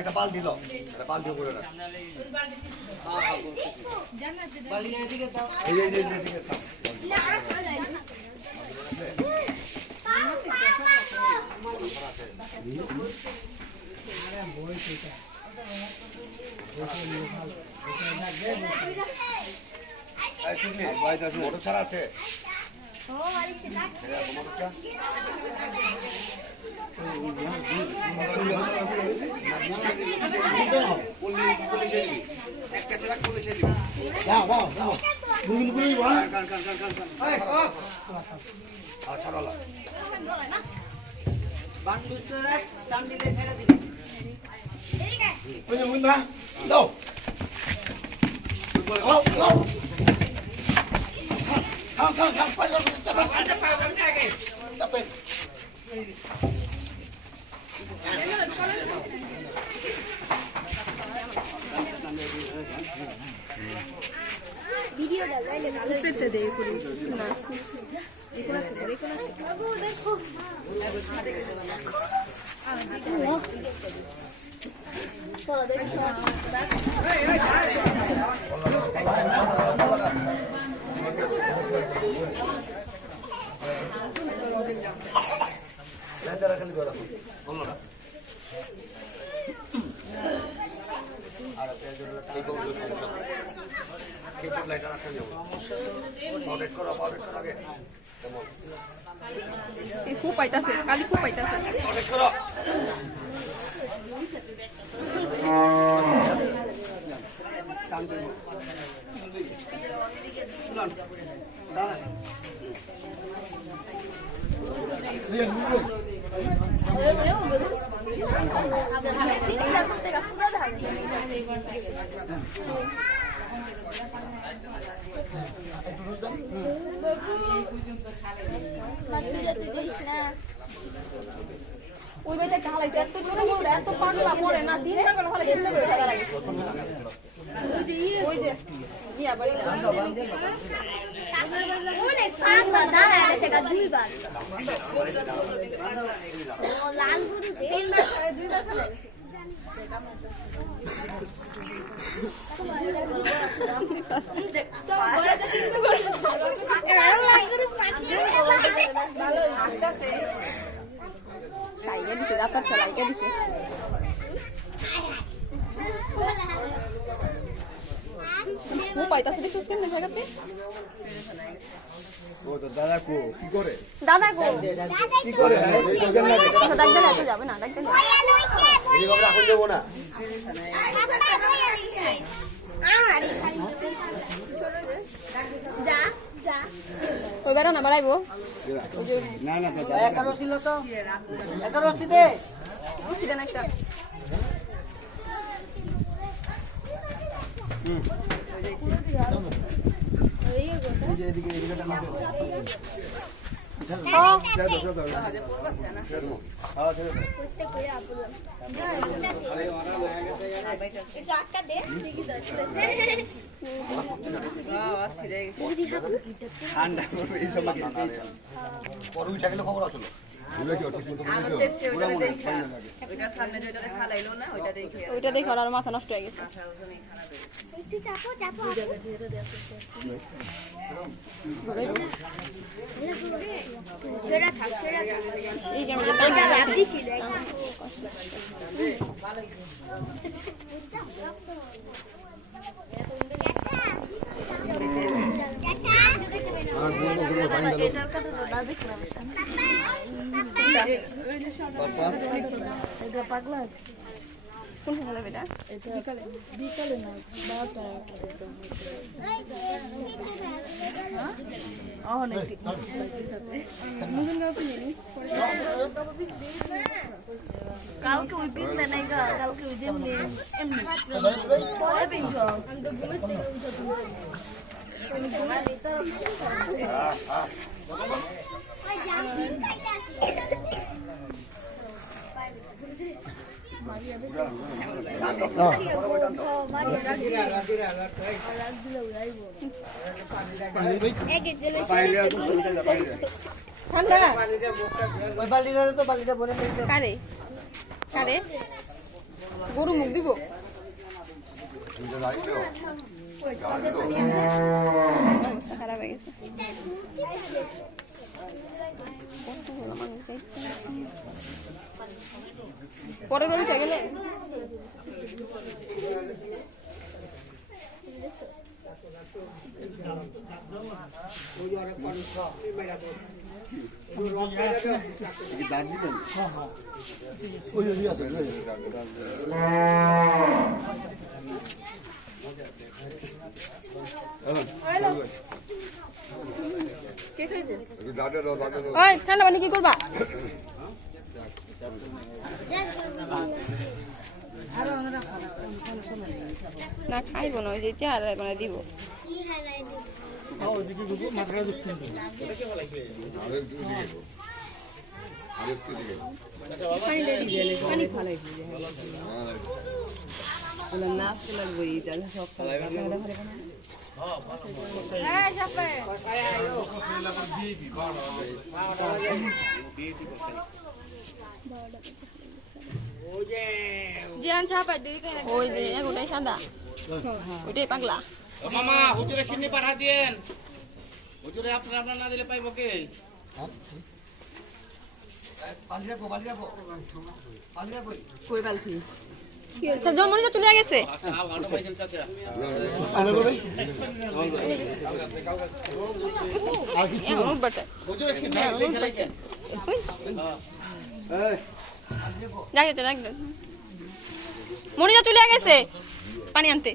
একটা পাল দিল একটা পাল দিয়ে করে রাখ মোটর ছাড়া আছে খুব পাইতাছে কালি খুব পাইতাছে ওই বাড়িতে খালাইছে এত ছোট বড় এত পাগলা মরে না দিন বেলা খালাই দেখলে বের হয়ে লাগে ওই যে ইয়া বাড়ি ওরে পাগলা দাঁড়ায় আছে কা দুইবার ও লাল গরু তিনবার দুইবার খালাই খাইয়ে দিছে যাতার ফেলাইকে দিছে খুব পাইতাছে দেখছিস কেমন জায়গাতে ও তো দাদা কো কি করে দাদা গো কি করে ডাক্তার কাছে যাবে না ডাক্তার এই খবর এখন দেব না যা যা ওই বেড়া না বাড়াইবো না না একারো ছিল তো একারো দে ছিলেন একটা ঠান্ডা করবে এই সময় পরে উঠে গেলে খবর আসলো ওইটা দেখে আর মাথা নষ্ট হয়ে গেছে একটু চাপো চাপো ছেড়া থাক ছেড়া থাক এই যে এটা লাভ দিছিল পাগলা আছে কোন সকালে বেটা বিকালে না 12টা কালকে ওই পিনবে নাই গা কালকে ওই যেমনি এমনি পরে পিনছো আমি তো ঘুমের থেকে ঠান্ডা ওই বালিটা তো বালিটা ভরে কারে কারে গরু মুখ দিব খারাপ হয়ে গেছে পরে বাড়ি উঠে গেলে দাঁত দিবেন ওই ঠান্ডা পানি কি করবা না খাইব না ওই যে চেহারা মানে দিব ওই যে ওটাই সাদা ওইটাই পাগলা মামা হুজুরে সিন্নি পাঠা দিয়েন হুজুরে আপনার না দিলে পাইব কে কই বালতি আচ্ছা জন্মনি চলে গেছে আচ্ছা ভালো পাইছেন চাচা হুজুরে সিন্নি লিখে রাখেন মনিজা চলে গেছে পানি আনতে